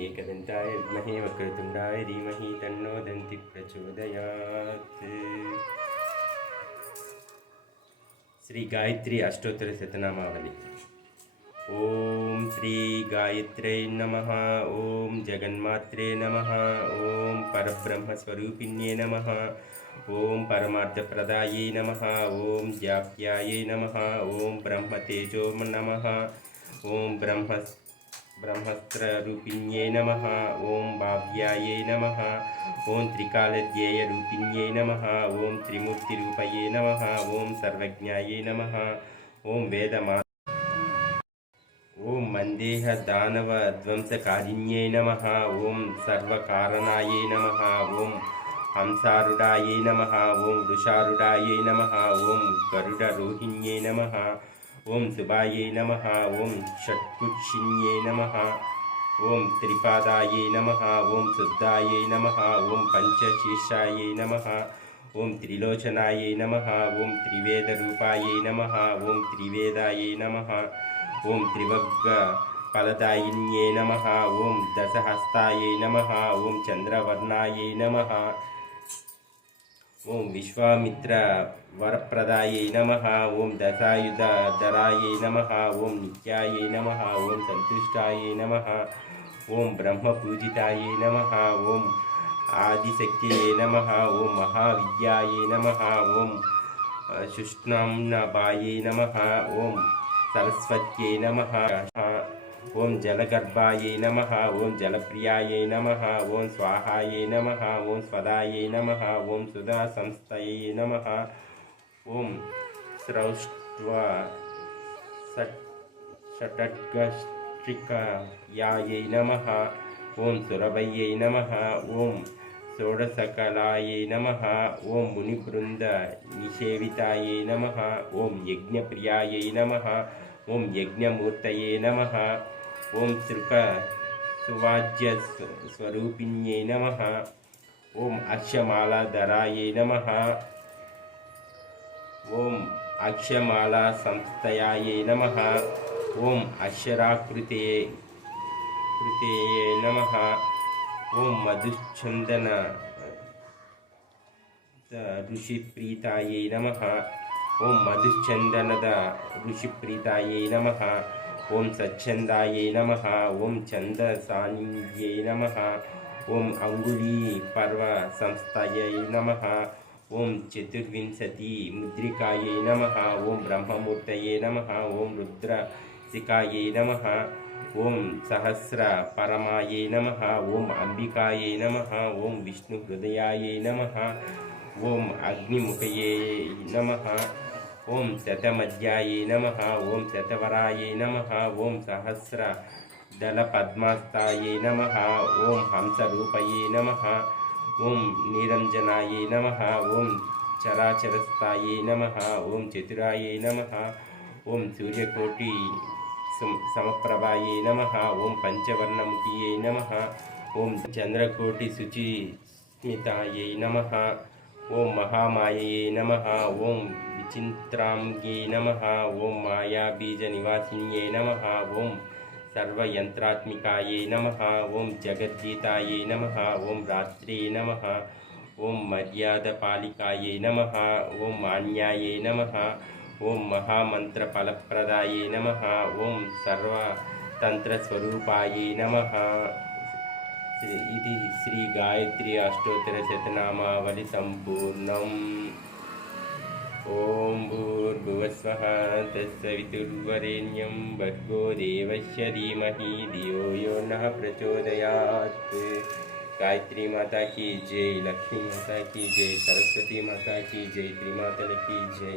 एकदन्ताय विद्महे वक्रतुण्डाय धीमहि तन्नो दन्ति प्रचोदयात्। श्री गायत्री अष्टोत्तर शतनामावली। ओम श्री गायत्रे नमः। ओम जगन्मात्रे नमः। ओम परब्रह्म स्वरूपिण्ये नमः। ओम परमार्थप्रदायै नमः। ओम ज्ञाप्यायै नमः। ओम ब्रह्मतेजो नमः। ओम ब्रह्मस्त्ररूपिण्ये नमः। ओम भाव्यायै नमः। ओम त्रिकालज्ञेयरूपिण्ये नमः। ओम त्रिमूर्तिरूपये नमः। ओम सर्वज्ञायै नमः। ओम वेदमा ओम मंदेह दानव ध्वंसकारिण्ये नमः। ओम सर्वकारणायै नमः। ओम हंसारूढ़ायै नमः। ओम वृषारूढ़ायै नमः। ओम गरुडरोहिण्ये नमः। ओम शुभायै नमः। ओम षट्कुक्षिण्ये नमः। ओम त्रिपादायै नमः। ओम शुद्धायै नमः। ओम पंचशीर्षायै नमः। ओम त्रिलोचनायै नमः। ओम त्रिवेदरूपायै नमः। ओम त्रिवेदायै नमः। ओम त्रिवर्ग फलदायिन्ये नमः। ओम दशहस्तायै नमः। ओम चंद्रवर्णायै नमः। ओम विश्वामित्र वरप्रदायै नमः। ओम दशायुधधरायै नमः। ओम नित्यायै नमः। ओम संतुष्टायै नमः। ओम ब्रह्मपूजितायै नमः। ओम आदिशक्त्यै नमः। ओम महाविद्यायै नमः। ओम शुष्णाम्नाबायै नमः। ओम सरस्वत्यै नमः। ओम जलगर्भायै नमः। ओम जलप्रियायै नमः। ओम स्वाहायै नमः। ओम स्वदायै नमः। ओम सुधा संस्थये नमः। ओम स्रौष्ट्व षट्कस्त्रिकयायै नमः। ओम सुरभये नमः। ओम षोडशकलायै नमः। ओम मुनिवृंद निषेवितायै नमः। ओम यज्ञप्रियायै नमः। ओम यज्ञमूर्तये नमः। ओम श्रुक सुवाज्य स्वरूपिण्ये नमः। ओम अक्षमालाधरायै नमः। ओम अक्षमाला संस्थयायै नमः। ओम अक्षराकृते नमः। ओम मधुचंदन ऋषिप्रीतायै नमः। ओम मधुचंदनद ऋषिप्रीतायै नमः। ओम सच्छंदायै नमः। ओम छंदसानियै नमः। ओम अंगुली पर्व संस्थायै नमः। ओम चतुर्विंशति मुद्रिकायै नमः। ओम ब्रह्ममूर्तये नमः। ओम रुद्रशिखायै नमः। ओम सहस्र परमायै नमः। ओम अंबिकायै नमः। ओम विष्णुहृदयायै नमः। ओम अग्निमुखये नमः। ओम शतमध्यायै नमः। ओम शतवरायै नमः। ओम सहस्र दलपद्मस्तायै नमः। ओम हंसरूपये नमः। ओम निरंजनायै नमः। ओम चराचरस्थायै नमः। ओम चतुरायै नमः। ओम सूर्यकोटि समप्रभायै नमः। ओम पंचवर्णमुखिये नमः। ओम चंद्रकोटि शुचिस्मितायै नमः। ओम महामायये नमः। ओम विचित्रांगे नमः। ओम मायाबीजनिवासिन्ये नमः। ओम सर्वयंत्रात्मिकायै नमः। ओम जगद्गीतायै नमः। ओम रात्रे नमः। ओम मर्यादपालिकायै नमः। ओम मान्यायै नमः। ओम महामंत्रफलप्रदायै नमः। ओम सर्वतंत्रस्वरूपायै नमः। इति श्री गायत्री अष्टोत्तर शतनामावली संपूर्णम्। ओम भूर्भुवस्वः तत्सवितुर्वरेण्यं भर्गो देवस्य धीमहि धियो यो नः प्रचोदयात्। गायत्री माता की जय, लक्ष्मी माता की जय, सरस्वती माता की जय, त्रिमाता की जय।